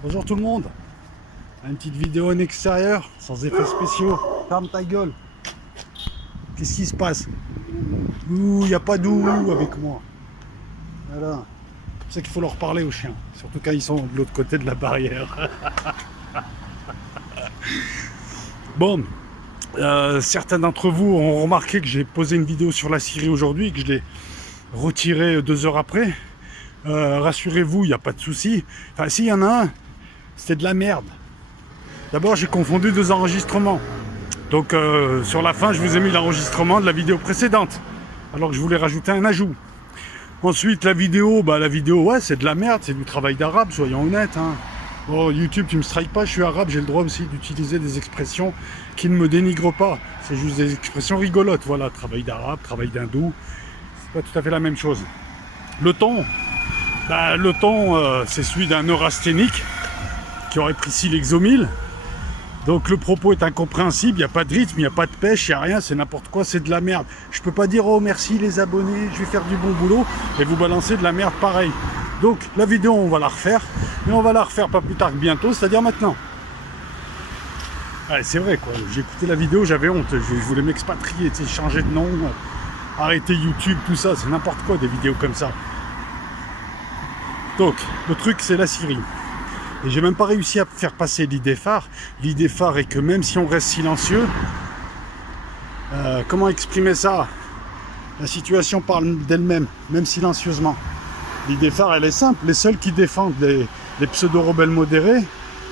Bonjour tout le monde. Une petite vidéo en extérieur, sans effets spéciaux. Ferme ta gueule. Qu'est-ce qui se passe? Ouh, il n'y a pas d'où avec moi. Voilà. C'est pour ça qu'il faut leur parler aux chiens. Surtout quand ils sont de l'autre côté de la barrière. Bon, certains d'entre vous ont remarqué que j'ai posé une vidéo sur la Syrie aujourd'hui, que je l'ai retirée 2 heures après. Rassurez-vous, il n'y a pas de souci. Enfin, s'il y en a un, c'était de la merde. D'abord, j'ai confondu 2 enregistrements. Donc, sur la fin, je vous ai mis l'enregistrement de la vidéo précédente, alors que je voulais rajouter un ajout. Ensuite, la vidéo, ouais, c'est de la merde, c'est du travail d'arabe, soyons honnêtes. Hein. Bon, YouTube, tu me strikes pas, je suis arabe, j'ai le droit aussi d'utiliser des expressions qui ne me dénigrent pas. C'est juste des expressions rigolotes, voilà, travail d'arabe, travail d'hindou, c'est pas tout à fait la même chose. Le ton, c'est celui d'un neurasthénique qui aurait pris Silexomyl. Donc le propos est incompréhensible, il n'y a pas de rythme, il n'y a pas de pêche, il n'y a rien, c'est n'importe quoi, c'est de la merde. Je peux pas dire oh merci les abonnés, je vais faire du bon boulot et vous balancer de la merde pareil. Donc la vidéo on va la refaire, mais on va la refaire pas plus tard que bientôt, c'est-à-dire maintenant. Ouais, c'est vrai quoi, j'ai écouté la vidéo, j'avais honte, je voulais m'expatrier, changer de nom, arrêter YouTube, tout ça, c'est n'importe quoi des vidéos comme ça. Donc le truc c'est la Syrie. Et j'ai même pas réussi à faire passer l'idée phare. L'idée phare est que même si on reste silencieux, comment exprimer ça? La situation parle d'elle-même, même silencieusement. L'idée phare, elle est simple. Les seuls qui défendent les pseudo-rebelles modérés,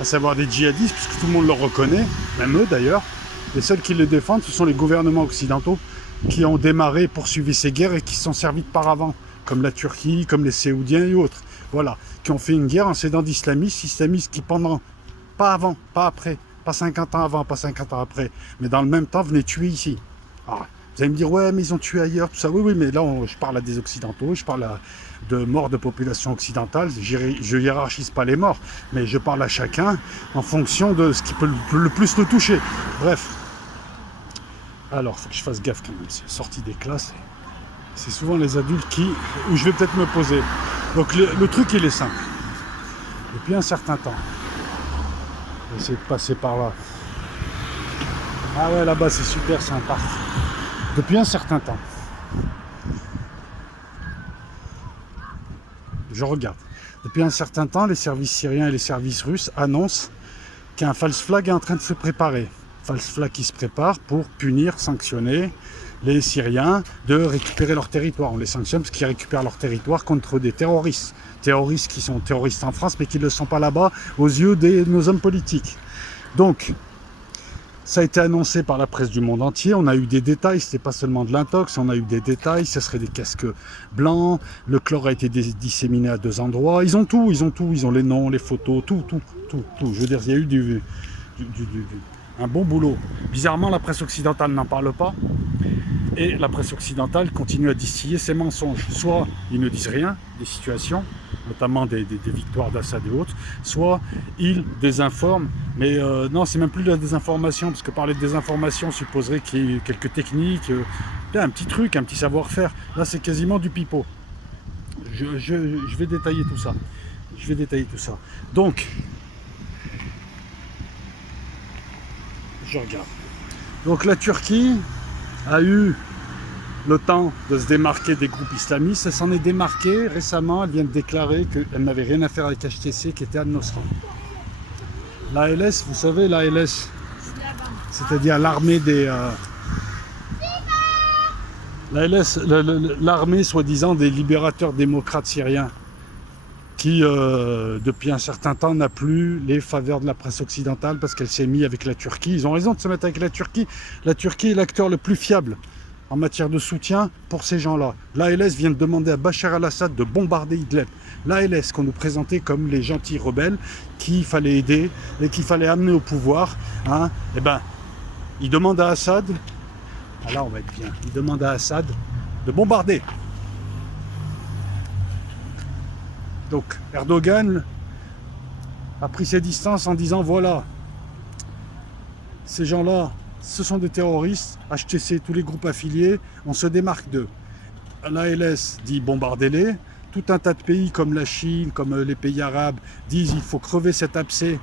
à savoir des djihadistes, puisque tout le monde le reconnaît, même eux d'ailleurs, les seuls qui les défendent, ce sont les gouvernements occidentaux qui ont démarré et poursuivi ces guerres et qui se sont servis de paravent, comme la Turquie, comme les Saoudiens et autres. Voilà, qui ont fait une guerre en s'aidant d'islamistes qui pendant, pas avant, pas après, pas 50 ans avant, pas 50 ans après, mais dans le même temps venaient tuer ici. Alors, vous allez me dire, ouais, mais ils ont tué ailleurs, tout ça. Oui, mais là, je parle à des Occidentaux, je parle de morts de population occidentale, je hiérarchise pas les morts, mais je parle à chacun en fonction de ce qui peut le plus le toucher. Bref. Alors, il faut que je fasse gaffe quand même, c'est sorti des classes. C'est souvent les adultes où je vais peut-être me poser. Donc le truc il est simple. Depuis un certain temps, je vais essayer de passer par là. Ah ouais, là-bas c'est super sympa. Depuis un certain temps, je regarde. Depuis un certain temps, les services syriens et les services russes annoncent qu'un false flag est en train de se préparer. False flag qui se prépare pour punir, sanctionner les Syriens de récupérer leur territoire. On les sanctionne parce qu'ils récupèrent leur territoire contre des terroristes. Terroristes qui sont terroristes en France mais qui ne le sont pas là-bas aux yeux de nos hommes politiques. Donc, ça a été annoncé par la presse du monde entier. On a eu des détails, c'était pas seulement de l'intox, on a eu des détails, ce serait des casques blancs, le chlore a été disséminé à 2 endroits. Ils ont tout, ils ont les noms, les photos, tout. Je veux dire, il y a eu un bon boulot. Bizarrement, la presse occidentale n'en parle pas. Et la presse occidentale continue à distiller ses mensonges. Soit ils ne disent rien des situations, notamment des victoires d'Assad et autres, soit ils désinforment. Mais non, c'est même plus de la désinformation, parce que parler de désinformation supposerait qu'il y ait quelques techniques, un petit truc, un petit savoir-faire. Là, c'est quasiment du pipeau. Je vais détailler tout ça. Donc, je regarde. Donc la Turquie a eu le temps de se démarquer des groupes islamistes. Elle s'en est démarquée récemment. Elle vient de déclarer qu'elle n'avait rien à faire avec HTC, qui était Al-Nosra. L'ALS, vous savez, l'ALS, c'est-à-dire l'armée des... l'ALS, l'armée soi-disant des libérateurs démocrates syriens, qui depuis un certain temps n'a plus les faveurs de la presse occidentale parce qu'elle s'est mise avec la Turquie. Ils ont raison de se mettre avec la Turquie. La Turquie est l'acteur le plus fiable en matière de soutien pour ces gens-là. L'ALS vient de demander à Bachar al-Assad de bombarder Idlib. L'ALS qu'on nous présentait comme les gentils rebelles qu'il fallait aider et qu'il fallait amener au pouvoir, hein, eh ben, il demande à Assad, ah là on va être bien, il demande à Assad de bombarder. Donc Erdogan a pris ses distances en disant voilà, ces gens-là, ce sont des terroristes, HTC, tous les groupes affiliés, on se démarque d'eux. L'ALS dit bombardez-les, tout un tas de pays comme la Chine, comme les pays arabes, disent il faut crever cet abcès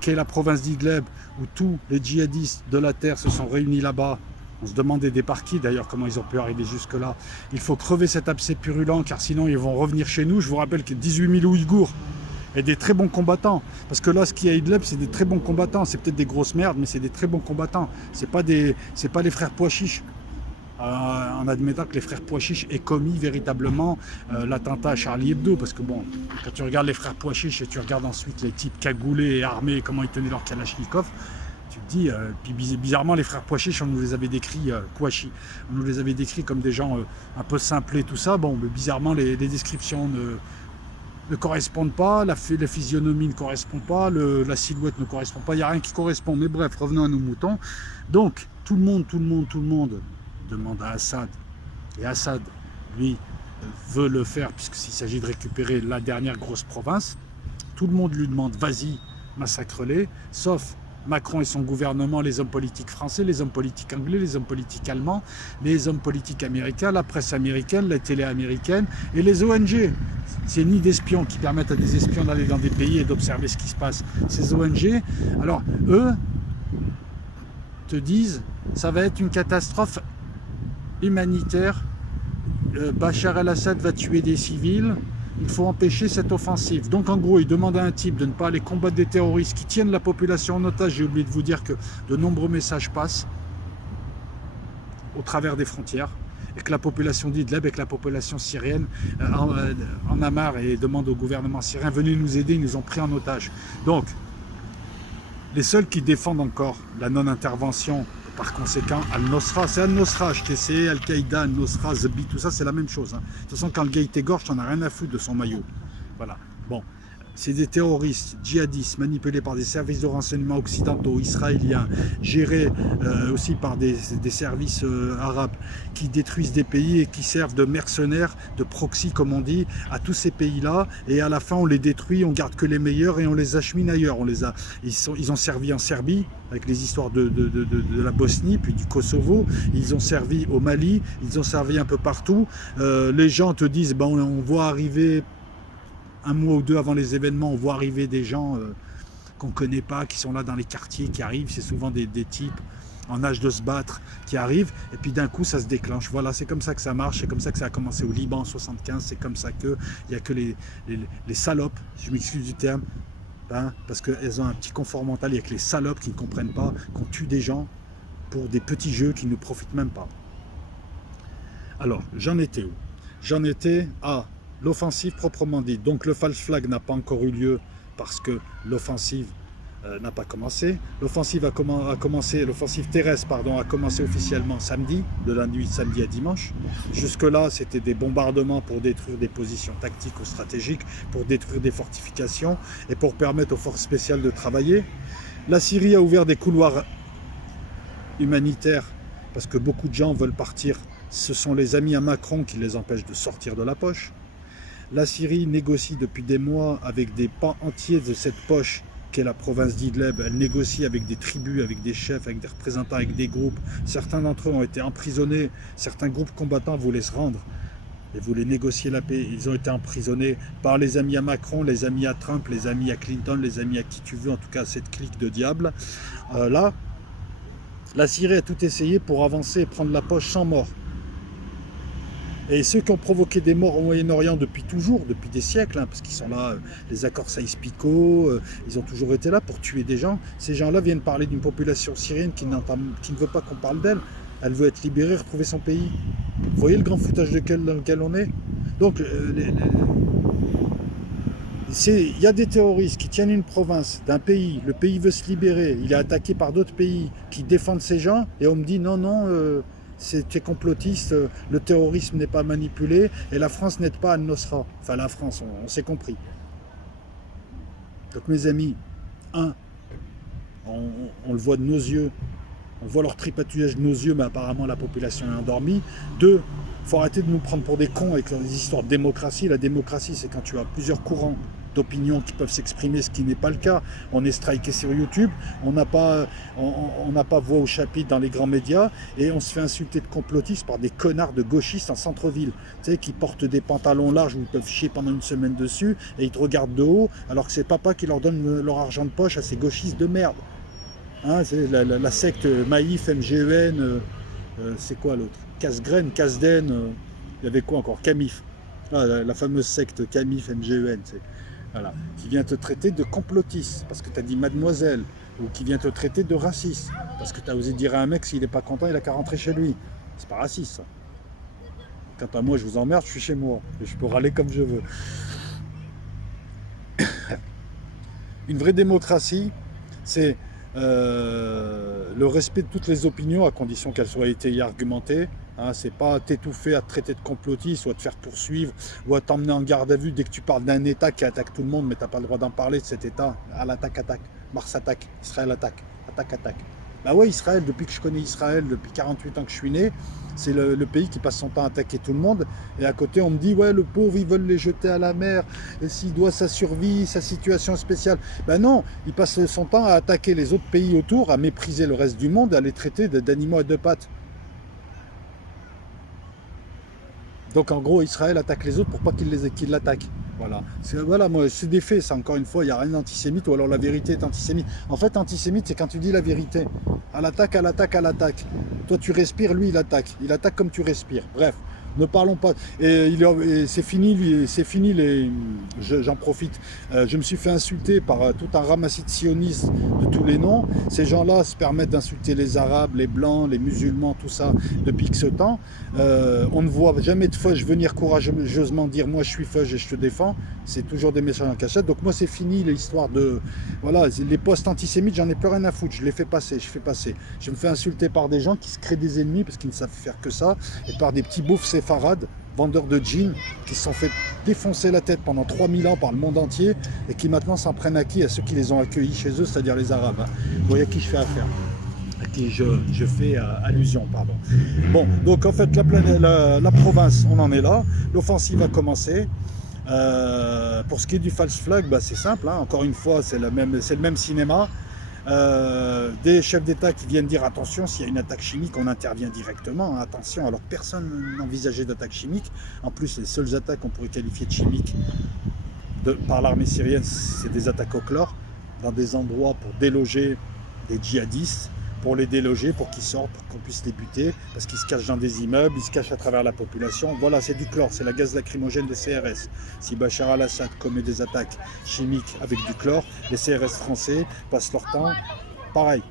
qu'est la province d'Idlib, où tous les djihadistes de la terre se sont réunis là-bas. On se demandait des par qui d'ailleurs, comment ils ont pu arriver jusque-là. Il faut crever cet abcès purulent, car sinon ils vont revenir chez nous. Je vous rappelle qu'il y a 18 000 Ouïghours et des très bons combattants. Parce que là, ce qu'il y a à Idlib, c'est des très bons combattants. C'est peut-être des grosses merdes, mais c'est des très bons combattants. C'est pas les frères Pois-Chiche. En admettant que les frères Pois-Chiche aient commis véritablement l'attentat à Charlie Hebdo. Parce que bon, quand tu regardes les frères Pois-Chiche et tu regardes ensuite les types cagoulés et armés, comment ils tenaient leur kalachnikov, tu te dis, puis bizarrement les frères Pois-Chiche, on nous les avait décrits, Kouachi, on nous les avait décrits comme des gens un peu simplés, tout ça. Bon, mais bizarrement les descriptions ne correspondent pas, la physionomie ne correspond pas, la silhouette ne correspond pas, il n'y a rien qui correspond. Mais bref, revenons à nos moutons. Donc, tout le monde demande à Assad. Et Assad, lui, veut le faire, puisqu'il s'agit de récupérer la dernière grosse province. Tout le monde lui demande, vas-y, massacre-les, sauf Macron et son gouvernement, les hommes politiques français, les hommes politiques anglais, les hommes politiques allemands, les hommes politiques américains, la presse américaine, la télé américaine et les ONG. C'est ni d'espions qui permettent à des espions d'aller dans des pays et d'observer ce qui se passe. Ces ONG, alors eux te disent, ça va être une catastrophe humanitaire, Bachar el-Assad va tuer des civils, il faut empêcher cette offensive. Donc en gros, il demande à un type de ne pas aller combattre des terroristes qui tiennent la population en otage. J'ai oublié de vous dire que de nombreux messages passent au travers des frontières et que la population d'Idlib et que la population syrienne en a marre et demande au gouvernement syrien, venez nous aider, ils nous ont pris en otage. Donc, les seuls qui défendent encore la non-intervention, par conséquent, Al-Nosra, c'est Al-Nosra, HTC, Al-Qaïda, Al-Nosra, Zabi, tout ça, c'est la même chose. Hein. De toute façon, quand le gars il t'égorge, t'en as rien à foutre de son maillot. Voilà. Bon, c'est des terroristes djihadistes manipulés par des services de renseignement occidentaux, israéliens, gérés aussi par des services arabes, qui détruisent des pays et qui servent de mercenaires, de proxy, comme on dit, à tous ces pays-là. Et à la fin, on les détruit, on garde que les meilleurs et on les achemine ailleurs. Ils ont servi en Serbie, avec les histoires de la Bosnie, puis du Kosovo. Ils ont servi au Mali, ils ont servi un peu partout. Les gens te disent, ben, on voit arriver un mois ou deux avant les événements, on voit arriver des gens qu'on ne connaît pas, qui sont là dans les quartiers, qui arrivent. C'est souvent des types en âge de se battre qui arrivent. Et puis d'un coup, ça se déclenche. Voilà, c'est comme ça que ça marche. C'est comme ça que ça a commencé au Liban en 75. C'est comme ça qu'il n'y a que les salopes, je m'excuse du terme, hein, parce qu'elles ont un petit confort mental. Il n'y a que les salopes qui ne comprennent pas qu'on tue des gens pour des petits jeux qui ne profitent même pas. Alors, j'en étais où? J'en étais à l'offensive proprement dite. Donc le false flag n'a pas encore eu lieu parce que l'offensive n'a pas commencé. L'offensive a commencé, l'offensive terrestre pardon, a commencé officiellement samedi, de la nuit de samedi à dimanche. Jusque-là, c'était des bombardements pour détruire des positions tactiques ou stratégiques, pour détruire des fortifications et pour permettre aux forces spéciales de travailler. La Syrie a ouvert des couloirs humanitaires parce que beaucoup de gens veulent partir. Ce sont les amis à Macron qui les empêchent de sortir de la poche. La Syrie négocie depuis des mois avec des pans entiers de cette poche qu'est la province d'Idlib. Elle négocie avec des tribus, avec des chefs, avec des représentants, avec des groupes. Certains d'entre eux ont été emprisonnés. Certains groupes combattants voulaient se rendre et voulaient négocier la paix. Ils ont été emprisonnés par les amis à Macron, les amis à Trump, les amis à Clinton, les amis à qui tu veux, en tout cas cette clique de diable. Là, la Syrie a tout essayé pour avancer et prendre la poche sans mort. Et ceux qui ont provoqué des morts au Moyen-Orient depuis toujours, depuis des siècles, hein, parce qu'ils sont là, les accords Saïs-Picot, ils ont toujours été là pour tuer des gens. Ces gens-là viennent parler d'une population syrienne qui ne veut pas qu'on parle d'elle. Elle veut être libérée, retrouver son pays. Vous voyez le grand foutage dans lequel on est? Donc, il y a des terroristes qui tiennent une province d'un pays, le pays veut se libérer, il est attaqué par d'autres pays qui défendent ces gens, et on me dit non, c'est complotiste, le terrorisme n'est pas manipulé et la France n'aide pas Al-Nosra. Enfin la France, on s'est compris. Donc mes amis, on le voit de nos yeux, on voit leur tripatouillage de nos yeux, mais apparemment la population est endormie. 2, il faut arrêter de nous prendre pour des cons avec les histoires de démocratie. La démocratie, c'est quand tu as plusieurs courants d'opinions qui peuvent s'exprimer, ce qui n'est pas le cas. On est striké sur YouTube, on n'a pas voix au chapitre dans les grands médias, et on se fait insulter de complotistes par des connards de gauchistes en centre-ville, tu sais, qui portent des pantalons larges où ils peuvent chier pendant une semaine dessus, et ils te regardent de haut, alors que c'est papa qui leur donne leur argent de poche à ces gauchistes de merde. Hein, c'est la secte Maïf, MGEN, c'est quoi l'autre? Casgraine, Casden, il y avait quoi encore? Camif. Ah, la fameuse secte Camif, MGEN, voilà, qui vient te traiter de complotiste parce que tu as dit mademoiselle, ou qui vient te traiter de raciste parce que tu as osé dire à un mec s'il n'est pas content, il n'a qu'à rentrer chez lui. C'est pas raciste, ça. Quant à moi, je vous emmerde, je suis chez moi et je peux râler comme je veux. Une vraie démocratie, c'est le respect de toutes les opinions à condition qu'elles soient étayées et argumentées. Hein, c'est pas t'étouffer à te traiter de complotiste ou à te faire poursuivre ou à t'emmener en garde à vue dès que tu parles d'un État qui attaque tout le monde, mais t'as pas le droit d'en parler de cet État. À l'attaque, attaque. Mars attaque. Israël attaque. Attaque, attaque. Bah ouais, Israël, depuis que je connais Israël, depuis 48 ans que je suis né, c'est le pays qui passe son temps à attaquer tout le monde. Et à côté, on me dit, ouais, le pauvre, ils veulent les jeter à la mer. Et s'il doit sa survie, sa situation spéciale. Ben non, il passe son temps à attaquer les autres pays autour, à mépriser le reste du monde, à les traiter d'animaux à deux pattes. Donc en gros, Israël attaque les autres pour pas qu'ils l'attaquent. Voilà, moi, c'est des faits, ça, encore une fois, il n'y a rien d'antisémite, ou alors la vérité est antisémite. En fait, antisémite, c'est quand tu dis la vérité. À l'attaque, à l'attaque, à l'attaque. Toi, tu respires, lui, il attaque. Il attaque comme tu respires. Bref, ne parlons pas. Et c'est fini, j'en profite. Je me suis fait insulter par tout un ramassis de sionistes de tous les noms. Ces gens-là se permettent d'insulter les Arabes, les Blancs, les musulmans, tout ça, depuis que ce temps. On ne voit jamais de feuge venir courageusement dire moi je suis feuge et je te défends. C'est toujours des messages en cachette. Donc moi c'est fini l'histoire de... Voilà, les posts antisémites, j'en ai plus rien à foutre. Je les fais passer, je me fais insulter par des gens qui se créent des ennemis parce qu'ils ne savent faire que ça, et par des petits beaufs séfarades, vendeurs de jeans, qui se sont fait défoncer la tête pendant 3000 ans par le monde entier, et qui maintenant s'en prennent à qui? À ceux qui les ont accueillis chez eux, c'est-à-dire les Arabes. Hein. Vous voyez à qui je fais affaire? À qui je fais allusion, pardon. Bon, donc en fait, la province, on en est là. L'offensive a commencé. Pour ce qui est du false flag, bah, c'est simple, hein. Encore une fois, c'est le même cinéma. Des chefs d'État qui viennent dire attention, s'il y a une attaque chimique, on intervient directement. Hein, attention, alors personne n'envisageait d'attaque chimique. En plus, les seules attaques qu'on pourrait qualifier de chimiques par l'armée syrienne, c'est des attaques au chlore, dans des endroits pour déloger des djihadistes, pour les déloger, pour qu'ils sortent, pour qu'on puisse les buter, parce qu'ils se cachent dans des immeubles, ils se cachent à travers la population. Voilà, c'est du chlore, c'est la gaz lacrymogène des CRS. Si Bachar al-Assad commet des attaques chimiques avec du chlore, les CRS français passent leur temps, pareil,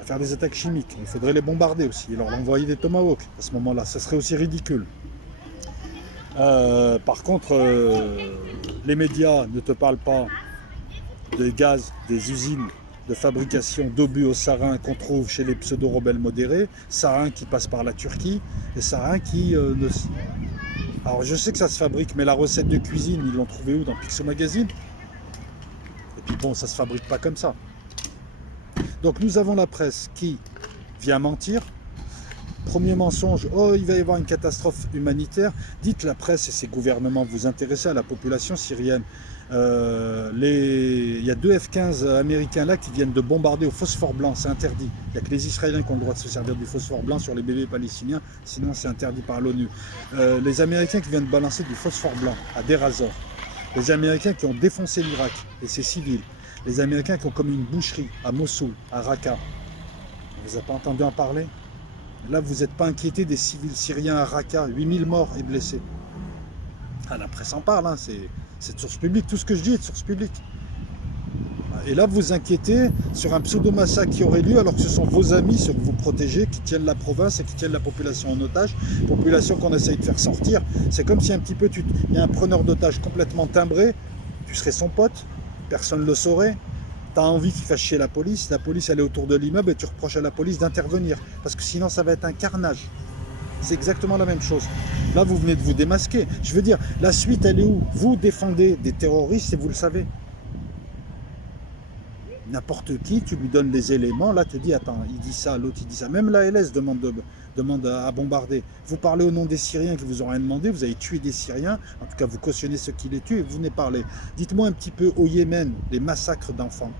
à faire des attaques chimiques. Il faudrait les bombarder aussi, et leur envoyer des tomahawks à ce moment-là, ça serait aussi ridicule. Par contre, les médias ne te parlent pas des gaz, des usines de fabrication d'obus au sarin qu'on trouve chez les pseudo-rebelles modérés, sarin qui passe par la Turquie, et sarin qui ne... Alors je sais que ça se fabrique, mais la recette de cuisine, ils l'ont trouvé où? Dans Pixo Magazine? Et puis bon, ça se fabrique pas comme ça. Donc nous avons la presse qui vient mentir. Premier mensonge, oh il va y avoir une catastrophe humanitaire. Dites la presse et ses gouvernements, vous intéressez à la population syrienne. Il y a 2 F-15 américains là qui viennent de bombarder au phosphore blanc, c'est interdit. Il n'y a que les Israéliens qui ont le droit de se servir du phosphore blanc sur les bébés palestiniens, sinon c'est interdit par l'ONU. Les Américains qui viennent de balancer du phosphore blanc à Deir ez-Zor. Les Américains qui ont défoncé l'Irak et ses civils. Les Américains qui ont commis une boucherie à Mossoul, à Raqqa. On ne vous a pas entendu en parler? Là, vous n'êtes pas inquiété des civils syriens à Raqqa, 8000 morts et blessés. Ah, la presse en parle, hein, c'est de source publique, tout ce que je dis est de source publique. Et là, vous vous inquiétez sur un pseudo-massacre qui aurait lieu alors que ce sont vos amis, ceux que vous protégez, qui tiennent la province et qui tiennent la population en otage, population qu'on essaye de faire sortir. C'est comme si un petit peu, il y a un preneur d'otages complètement timbré, tu serais son pote, personne ne le saurait. Tu as envie qu'il fasse chier la police elle est autour de l'immeuble et tu reproches à la police d'intervenir. Parce que sinon ça va être un carnage. C'est exactement la même chose. Là vous venez de vous démasquer. Je veux dire, la suite elle est où? Vous défendez des terroristes et vous le savez. N'importe qui, tu lui donnes les éléments, là tu dis attends, il dit ça, l'autre il dit ça. Même l'ALS demande à bombarder. Vous parlez au nom des Syriens qui vous ont rien demandé, vous avez tué des Syriens, en tout cas vous cautionnez ceux qui les tuent et vous venez parler. Dites-moi un petit peu au Yémen, les massacres d'enfants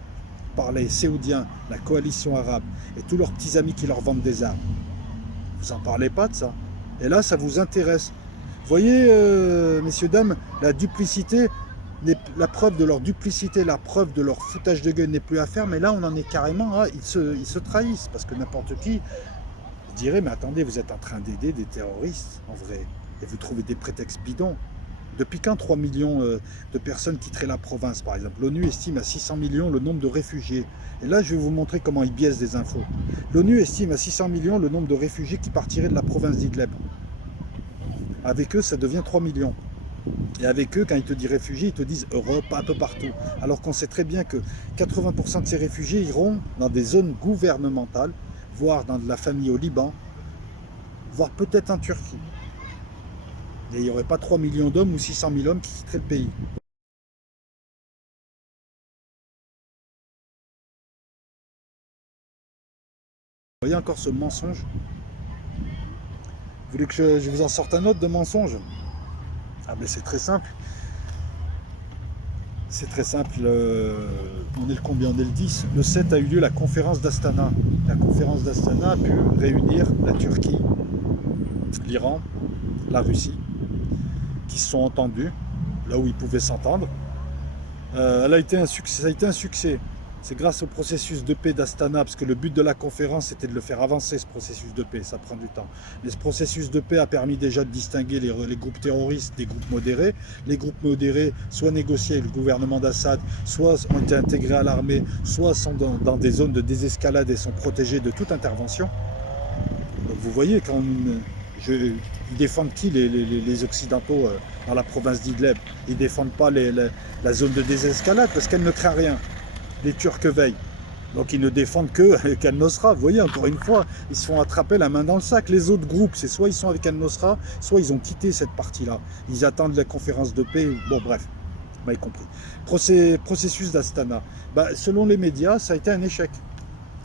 par les Saoudiens, la coalition arabe et tous leurs petits amis qui leur vendent des armes. Vous n'en parlez pas de ça. Et là, ça vous intéresse. Vous voyez, messieurs, dames, la duplicité, la preuve de leur duplicité, la preuve de leur foutage de gueule n'est plus à faire, mais là, on en est carrément, ils se trahissent, parce que n'importe qui dirait, mais attendez, vous êtes en train d'aider des terroristes, en vrai, et vous trouvez des prétextes bidons. Depuis quand 3 millions de personnes quitteraient la province, par exemple? L'ONU estime à 600 millions le nombre de réfugiés. Et là, je vais vous montrer comment ils biaisent des infos. L'ONU estime à 600 millions le nombre de réfugiés qui partiraient de la province d'Idlib. Avec eux, ça devient 3 millions. Et avec eux, quand ils te disent réfugiés, ils te disent Europe, un peu partout. Alors qu'on sait très bien que 80% de ces réfugiés iront dans des zones gouvernementales, voire dans de la famille au Liban, voire peut-être en Turquie. Et il n'y aurait pas 3 millions d'hommes ou 600 000 hommes qui quitteraient le pays. Vous voyez encore ce mensonge? Vous voulez que je vous en sorte un autre de mensonge? Ah ben c'est très simple. C'est très simple. On est le combien? On est le 10. Le 7 a eu lieu la conférence d'Astana. La conférence d'Astana a pu réunir la Turquie, l'Iran, la Russie, qui se sont entendus, là où ils pouvaient s'entendre. Elle a été un succès, ça a été un succès. C'est grâce au processus de paix d'Astana, parce que le but de la conférence c'était de le faire avancer, ce processus de paix, ça prend du temps. Mais ce processus de paix a permis déjà de distinguer les groupes terroristes des groupes modérés. Les groupes modérés, soit négociés avec le gouvernement d'Assad, soit ont été intégrés à l'armée, soit sont dans des zones de désescalade et sont protégés de toute intervention. Donc vous voyez, quand ils défendent qui les Occidentaux dans la province d'Idlib? Ils ne défendent pas la zone de désescalade parce qu'elle ne craint rien. Les Turcs veillent. Donc ils ne défendent que qu'Al-Nosra. Vous voyez, encore une fois, ils se font attraper la main dans le sac. Les autres groupes, c'est soit ils sont avec Al-Nosra, soit ils ont quitté cette partie-là. Ils attendent la conférence de paix. Bon, bref, vous m'avez compris. Processus d'Astana. Selon les médias, ça a été un échec.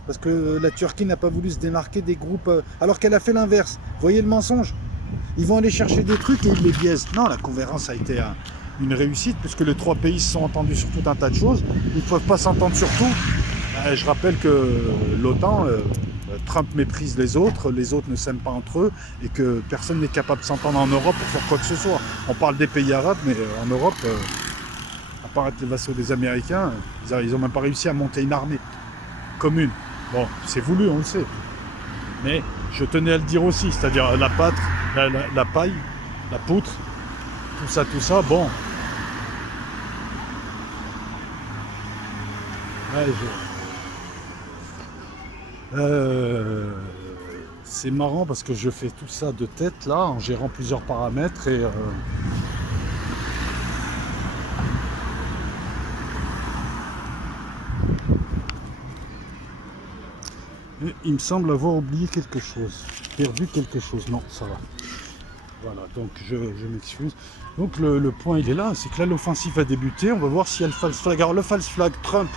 Parce que la Turquie n'a pas voulu se démarquer des groupes, alors qu'elle a fait l'inverse. Vous voyez le mensonge? Ils vont aller chercher des trucs et ils les biaisent. Non, la conférence a été une réussite, puisque les trois pays se sont entendus sur tout un tas de choses. Ils ne peuvent pas s'entendre sur tout. Je rappelle que l'OTAN, Trump méprise les autres ne s'aiment pas entre eux, et que personne n'est capable de s'entendre en Europe pour faire quoi que ce soit. On parle des pays arabes, mais en Europe, à part être les vassaux des Américains, ils n'ont même pas réussi à monter une armée commune. Bon, c'est voulu, on le sait. Mais je tenais à le dire aussi, c'est-à-dire la paille, la poutre, tout ça, bon. Ouais, c'est marrant parce que je fais tout ça de tête là, en gérant plusieurs paramètres et il me semble avoir oublié quelque chose, perdu quelque chose. Non, ça va. Voilà, donc je m'excuse. Donc le point il est là, c'est que là l'offensive a débuté, on va voir s'il y a le false flag. Alors le false flag, Trump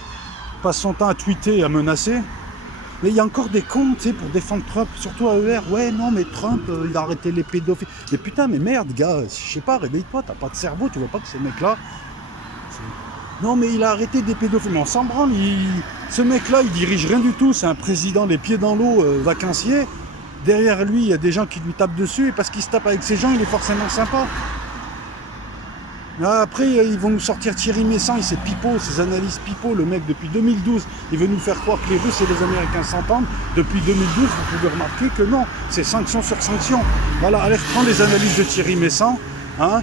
passe son temps à tweeter et à menacer, mais il y a encore des cons, tu sais, pour défendre Trump, surtout à ER. Ouais, non, mais Trump, il a arrêté les pédophiles. Mais putain, mais merde, gars, je sais pas, réveille-toi, t'as pas de cerveau, tu vois pas que ces mecs-là... Non, mais il a arrêté des pédophiles. Mais on s'en branle, ce mec-là, il dirige rien du tout, c'est un président les pieds dans l'eau, vacancier. Derrière lui, il y a des gens qui lui tapent dessus, et parce qu'il se tape avec ces gens, il est forcément sympa. Après, ils vont nous sortir Thierry Messant, il c'est pipeau, ses analyses pipeau. Le mec, depuis 2012, il veut nous faire croire que les Russes et les Américains s'entendent. Depuis 2012, vous pouvez remarquer que non, c'est sanction sur sanction. Voilà, allez reprendre les analyses de Thierry Messant, hein,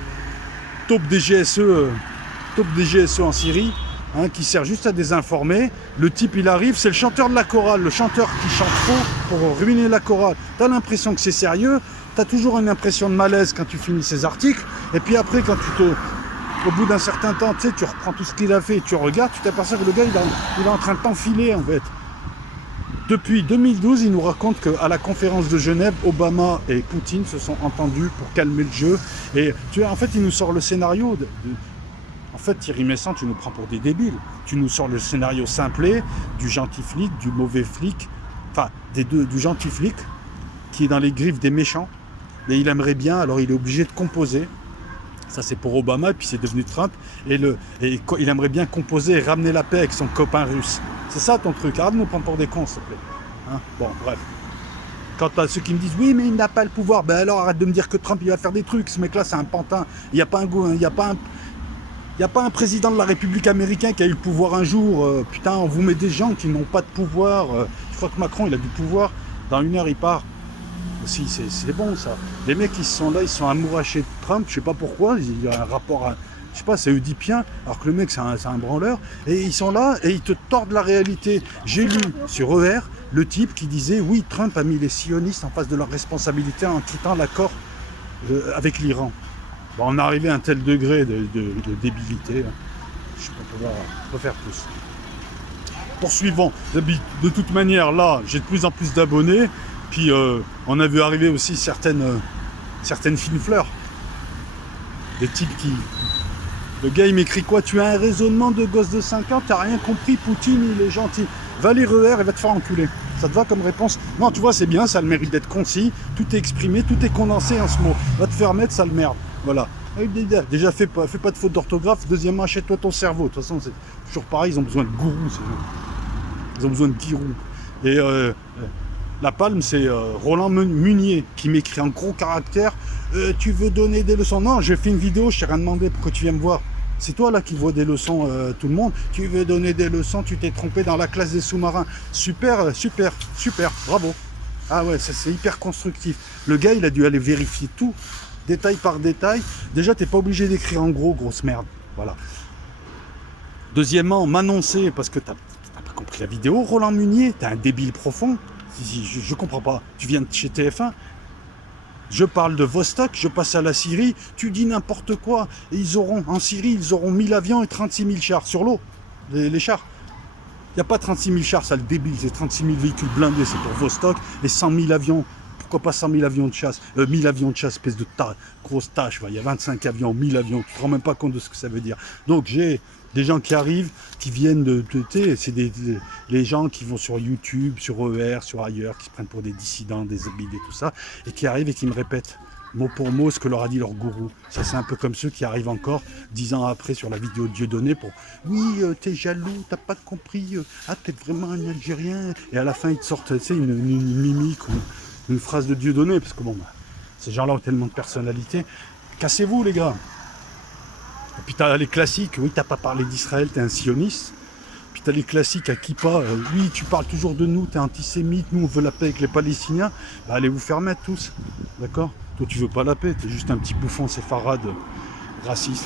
top des GSE en Syrie, hein, qui sert juste à désinformer. Le type, il arrive, c'est le chanteur de la chorale, le chanteur qui chante faux pour ruiner la chorale. T'as l'impression que c'est sérieux, t'as toujours une impression de malaise quand tu finis ces articles, et puis après, quand au bout d'un certain temps, tu sais, tu reprends tout ce qu'il a fait et tu regardes, tu t'aperçois que le gars, il est en train de t'enfiler, en fait. Depuis 2012, il nous raconte qu'à la conférence de Genève, Obama et Poutine se sont entendus pour calmer le jeu. Et tu vois, en fait, il nous sort le scénario. En fait, Thierry Messant, tu nous prends pour des débiles. Tu nous sors le scénario simplé du gentil flic, du mauvais flic, enfin, du gentil flic qui est dans les griffes des méchants. Et il aimerait bien, alors il est obligé de composer. Ça, c'est pour Obama, et puis c'est devenu Trump. Et il aimerait bien composer et ramener la paix avec son copain russe. C'est ça ton truc. Arrête de nous prendre pour des cons, s'il te plaît. Hein, bon, bref. Quant à ceux qui me disent oui mais il n'a pas le pouvoir, ben alors arrête de me dire que Trump il va faire des trucs, ce mec là c'est un pantin, il n'y a pas un président de la République américaine qui a eu le pouvoir un jour, putain on vous met des gens qui n'ont pas de pouvoir, je crois que Macron il a du pouvoir, dans 1 heure il part, si c'est bon ça, les mecs qui sont là, ils sont amourachés de Trump, je sais pas pourquoi, il y a un rapport à... Je sais pas, c'est oedipien, alors que le mec c'est un branleur, et ils sont là et ils te tordent la réalité. J'ai lu sur ER le type qui disait oui, Trump a mis les sionistes en face de leurs responsabilités en quittant l'accord avec l'Iran. Bon, on est arrivé à un tel degré de débilité, hein. Je peux faire plus. Poursuivons. De toute manière, là, j'ai de plus en plus d'abonnés, puis on a vu arriver aussi certaines fines fleurs. Des types qui... Le gars il m'écrit quoi? Tu as un raisonnement de gosse de 5 ans, t'as rien compris, Poutine il est gentil. Va lire ER et va te faire enculer. Ça te va comme réponse? Non, tu vois, c'est bien, ça a le mérite d'être concis, tout est exprimé, tout est condensé en ce mot. Va te faire mettre, sale merde. Voilà. Déjà, fais pas de faute d'orthographe. Deuxièmement, achète-toi ton cerveau. De toute façon, c'est toujours pareil, ils ont besoin de gourous. Ils ont besoin de guirous. Et la palme, c'est Roland Munier qui m'écrit en gros caractères. Tu veux donner des leçons? Non, j'ai fait une vidéo, je t'ai rien demandé, pourquoi tu viens me voir? C'est toi là qui vois des leçons, tout le monde. Tu veux donner des leçons, tu t'es trompé dans la classe des sous-marins. Super, super, super, bravo. Ah ouais, c'est hyper constructif. Le gars, il a dû aller vérifier tout, détail par détail. Déjà, t'es pas obligé d'écrire en gros, grosse merde. Voilà. Deuxièmement, m'annoncer, parce que t'as pas compris la vidéo, Roland Munier, t'es un débile profond. Je comprends pas. Tu viens de chez TF1. Je parle de Vostok, je passe à la Syrie, tu dis n'importe quoi. Et en Syrie, ils auront 1000 avions et 36 000 chars sur l'eau. Les chars. Il n'y a pas 36 000 chars, ça le débile, c'est 36 000 véhicules blindés, c'est pour Vostok. Et 100 000 avions. Pourquoi pas 100 000 avions de chasse 1000 avions de chasse, espèce de grosse tâche. Il y a 25 avions, 1000 avions. Tu ne te rends même pas compte de ce que ça veut dire. Donc j'ai des gens qui arrivent, qui viennent c'est les gens qui vont sur YouTube, sur ER, sur ailleurs, qui se prennent pour des dissidents, des habiles et tout ça, et qui arrivent et qui me répètent mot pour mot ce que leur a dit leur gourou. Ça c'est un peu comme ceux qui arrivent encore 10 ans après sur la vidéo de Dieudonné pour oui t'es jaloux, t'as pas compris, t'es vraiment un Algérien, et à la fin ils te sortent une mimique ou une phrase de Dieudonné, parce que bon, ces gens-là ont tellement de personnalité. Cassez-vous les gars. Et puis t'as les classiques, oui t'as pas parlé d'Israël, t'es un sioniste. Puis t'as les classiques à Kippa, oui tu parles toujours de nous, t'es antisémite, nous on veut la paix avec les Palestiniens. Bah, allez vous faire mettre tous, d'accord? Toi tu veux pas la paix, t'es juste un petit bouffon séfarade raciste,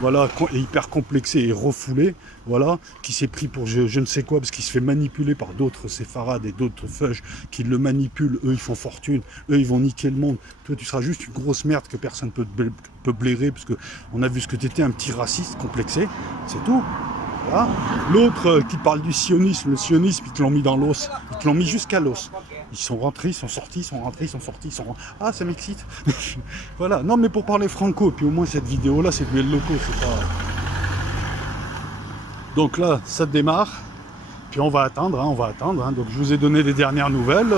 voilà, hyper complexé et refoulé, voilà, qui s'est pris pour je ne sais quoi, parce qu'il se fait manipuler par d'autres séfarades et d'autres feuges qui le manipulent, eux ils font fortune, eux ils vont niquer le monde, toi tu seras juste une grosse merde que personne peut blairer, parce que on a vu ce que tu étais, un petit raciste complexé, c'est tout. Voilà. L'autre qui parle du sionisme, le sionisme, ils te l'ont mis dans l'os, ils te l'ont mis jusqu'à l'os. Ils sont rentrés, ils sont sortis, ils sont rentrés, ils sont sortis, ils sont rentrés. Ah, ça m'excite. Voilà, non mais pour parler franco, puis au moins cette vidéo-là, c'est du loco, c'est pas... Donc là, ça démarre, puis on va attendre, hein. Donc je vous ai donné les dernières nouvelles,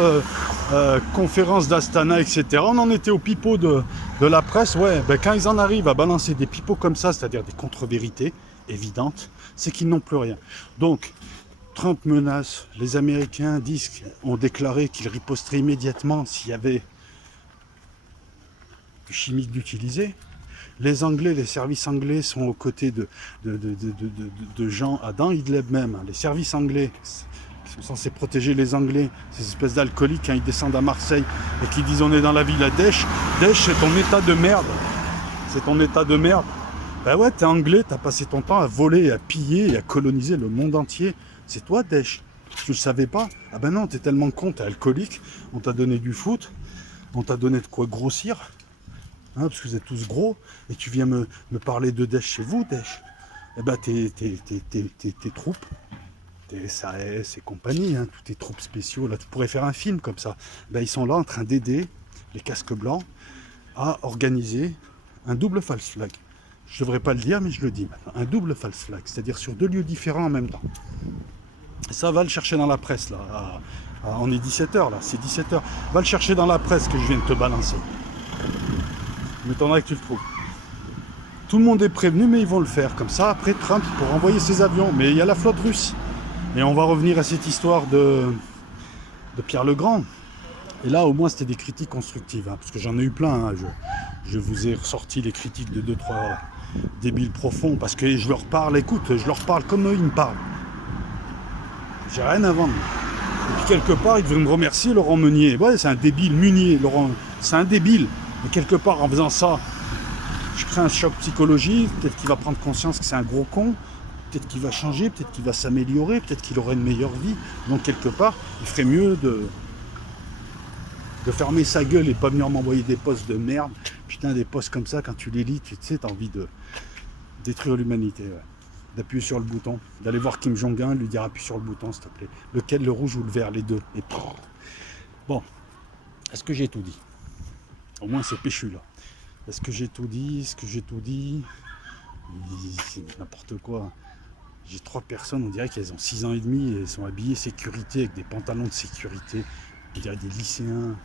conférence d'Astana, etc. On en était au pipeau de la presse, ouais, ben, quand ils en arrivent à balancer des pipeaux comme ça, c'est-à-dire des contre-vérités évidentes, c'est qu'ils n'ont plus rien. Donc, Trump menace, les Américains ont déclaré qu'ils riposteraient immédiatement s'il y avait du chimique d'utiliser. Les Anglais, les services anglais sont aux côtés de gens, Adam Idlib même, les services anglais qui sont censés protéger les Anglais, ces espèces d'alcooliques quand ils descendent à Marseille et qui disent on est dans la ville à Daesh. Daesh c'est ton état de merde, c'est ton état de merde. Ben ouais, t'es anglais, t'as passé ton temps à voler, à piller et à coloniser le monde entier. C'est toi, Daesh. Tu le savais pas? Ah ben non, t'es tellement con, t'es alcoolique. On t'a donné du foot. On t'a donné de quoi grossir. Hein, parce que vous êtes tous gros. Et tu viens me parler de Daesh chez vous, Daesh. Eh ben tes troupes, tes SAS et compagnie, hein, tous tes troupes spéciaux, là tu pourrais faire un film comme ça. Ben, ils sont là en train d'aider les casques blancs à organiser un double false flag. Je ne devrais pas le dire, mais je le dis maintenant. Un double false flag, c'est-à-dire sur 2 lieux différents en même temps. Ça, va le chercher dans la presse, là. On est 17h, là, c'est 17h. Va le chercher dans la presse que je viens de te balancer. Il m'étonnerait que tu le trouves. Tout le monde est prévenu, mais ils vont le faire. Comme ça, après, Trump pour envoyer ses avions. Mais il y a la flotte russe. Et on va revenir à cette histoire de Pierre le Grand. Et là, au moins, c'était des critiques constructives. Hein, parce que j'en ai eu plein. Hein, je vous ai ressorti les critiques de 2-3 débiles profonds. Parce que je leur parle, écoute, je leur parle comme eux, ils me parlent. J'ai rien à vendre. Et puis quelque part, ils devraient me remercier, Laurent Meunier. Ouais, c'est un débile, Munier, Laurent. C'est un débile. Mais quelque part, en faisant ça, je crée un choc psychologique. Peut-être qu'il va prendre conscience que c'est un gros con. Peut-être qu'il va changer, peut-être qu'il va s'améliorer, peut-être qu'il aurait une meilleure vie. Donc quelque part, il ferait mieux de fermer sa gueule et pas venir m'envoyer des posts de merde. Putain, des posts comme ça, quand tu les lis, tu sais, t'as envie de détruire l'humanité. Ouais. D'appuyer sur le bouton, d'aller voir Kim Jong-un, lui dire appuie sur le bouton s'il te plaît. Lequel, le rouge ou le vert, les deux. Et bon, est-ce que j'ai tout dit? Au moins c'est péchu là. Est-ce que j'ai tout dit? Est-ce que j'ai tout dit? C'est n'importe quoi. J'ai 3 personnes, on dirait qu'elles ont 6 ans et demi et elles sont habillées sécurité avec des pantalons de sécurité. On dirait des lycéens.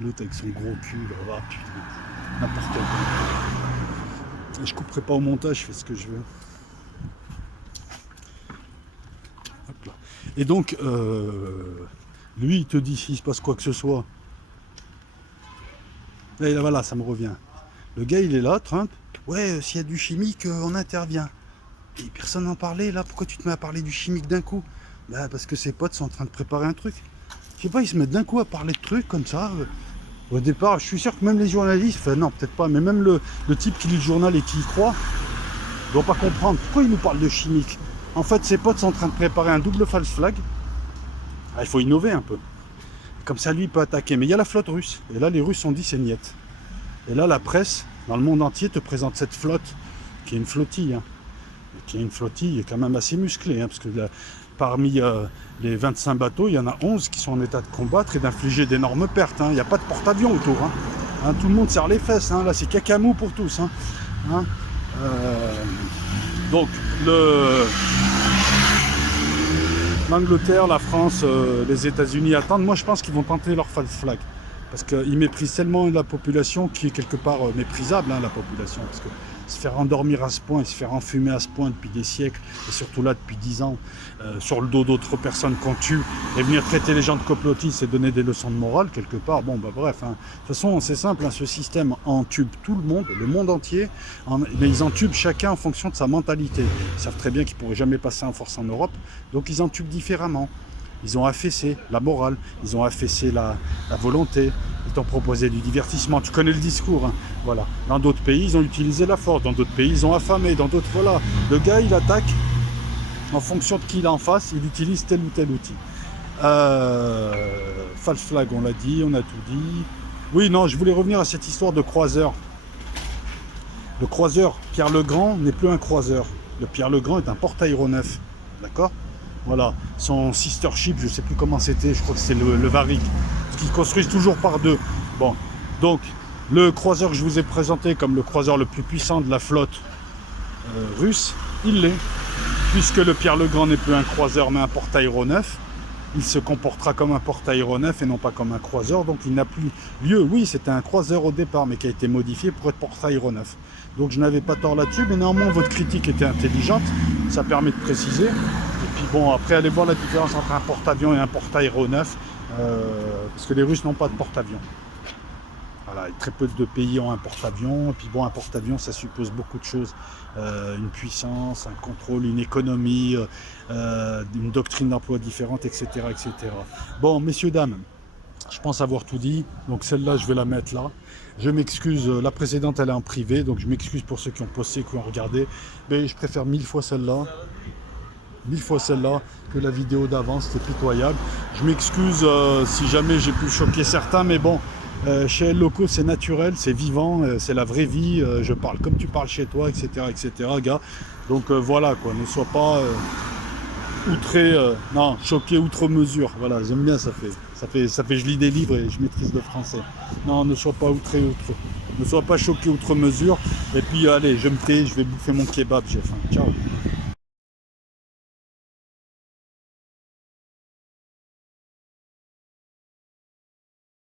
L'autre avec son gros cul, là, putain, n'importe quoi. Et je couperai pas au montage, je fais ce que je veux. Hop là. Et donc, lui, il te dit s'il se passe quoi que ce soit. Et là, voilà, ça me revient. Le gars, il est là, Trump. Ouais, s'il y a du chimique, on intervient. Et personne n'en parlait, là. Pourquoi tu te mets à parler du chimique d'un coup? Bah, parce que ses potes sont en train de préparer un truc. Je sais pas, ils se mettent d'un coup à parler de trucs comme ça. Au départ, je suis sûr que même les journalistes, enfin non, peut-être pas, mais même le type qui lit le journal et qui y croit, ne doit pas comprendre pourquoi il nous parle de chimique. En fait, ses potes sont en train de préparer un double false flag. Ah, il faut innover un peu. Comme ça, lui, il peut attaquer. Mais il y a la flotte russe. Et là, les Russes ont dit c'est niette. Et là, la presse, dans le monde entier, te présente cette flotte, qui est une flottille. Hein, qui est une flottille quand même assez musclée. Hein, parce que parmi les 25 bateaux, il y en a 11 qui sont en état de combattre et d'infliger d'énormes pertes. Hein. Il n'y a pas de porte-avions autour. Hein. Hein, tout le monde serre les fesses. Hein. Là, c'est cacamou pour tous. Hein. Hein. Donc, l'Angleterre, la France, les États-Unis attendent. Moi, je pense qu'ils vont tenter leur false flag. Parce qu'ils méprisent tellement la population qui est quelque part méprisable, hein, la population. Parce que se faire endormir à ce point et se faire enfumer à ce point depuis des siècles, et surtout là depuis 10 ans, sur le dos d'autres personnes qu'on tue, et venir traiter les gens de complotistes et donner des leçons de morale, quelque part, bon, bah bref. Hein. De toute façon, c'est simple, hein, ce système entube tout le monde entier, mais ils entubent chacun en fonction de sa mentalité. Ils savent très bien qu'ils ne pourraient jamais passer en force en Europe, donc ils entubent différemment. Ils ont affaissé la morale, ils ont affaissé la volonté, ils t'ont proposé du divertissement, tu connais le discours, hein. Voilà. Dans d'autres pays, ils ont utilisé la force, dans d'autres pays, ils ont affamé, dans d'autres, voilà. Le gars, il attaque, en fonction de qui il a en face, il utilise tel ou tel outil. False flag, on l'a dit, on a tout dit. Oui, non, je voulais revenir à cette histoire de croiseur. Le croiseur Pierre le Grand n'est plus un croiseur. Le Pierre le Grand est un porte-aéronef, d'accord ? Voilà, son sister ship, je ne sais plus comment c'était, je crois que c'est le Varig, parce qu'ils construisent toujours par 2. Bon, donc le croiseur que je vous ai présenté comme le croiseur le plus puissant de la flotte russe, il l'est. Puisque le Pierre le Grand n'est plus un croiseur mais un porte-aéronef, il se comportera comme un porte-aéronef et non pas comme un croiseur, donc il n'a plus lieu. Oui, c'était un croiseur au départ, mais qui a été modifié pour être porte-aéronef. Donc je n'avais pas tort là-dessus, mais néanmoins votre critique était intelligente, ça permet de préciser. Et puis bon, après, allez voir la différence entre un porte-avions et un porte-aéronef, parce que les Russes n'ont pas de porte-avions. Voilà, et très peu de pays ont un porte-avions, et puis bon, un porte-avions, ça suppose beaucoup de choses. Une puissance, un contrôle, une économie, une doctrine d'emploi différente, etc., etc. Bon, messieurs, dames, je pense avoir tout dit, donc celle-là, je vais la mettre là. Je m'excuse, la précédente, elle est en privé, donc je m'excuse pour ceux qui ont posté, qui ont regardé, mais je préfère 1000 fois celle-là. 1000 fois celle-là que la vidéo d'avant, c'était pitoyable. Je m'excuse si jamais j'ai pu choquer certains, mais bon, chez El Loco, c'est naturel, c'est vivant, c'est la vraie vie, je parle comme tu parles chez toi, etc., gars. Donc voilà, quoi, ne sois pas outré, non, choqué outre mesure. Voilà, j'aime bien, ça fait, je lis des livres et je maîtrise le français. Non, ne sois pas outré outre. Ne sois pas choqué outre mesure. Et puis allez, je me tais, je vais bouffer mon kebab, j'ai faim. Ciao.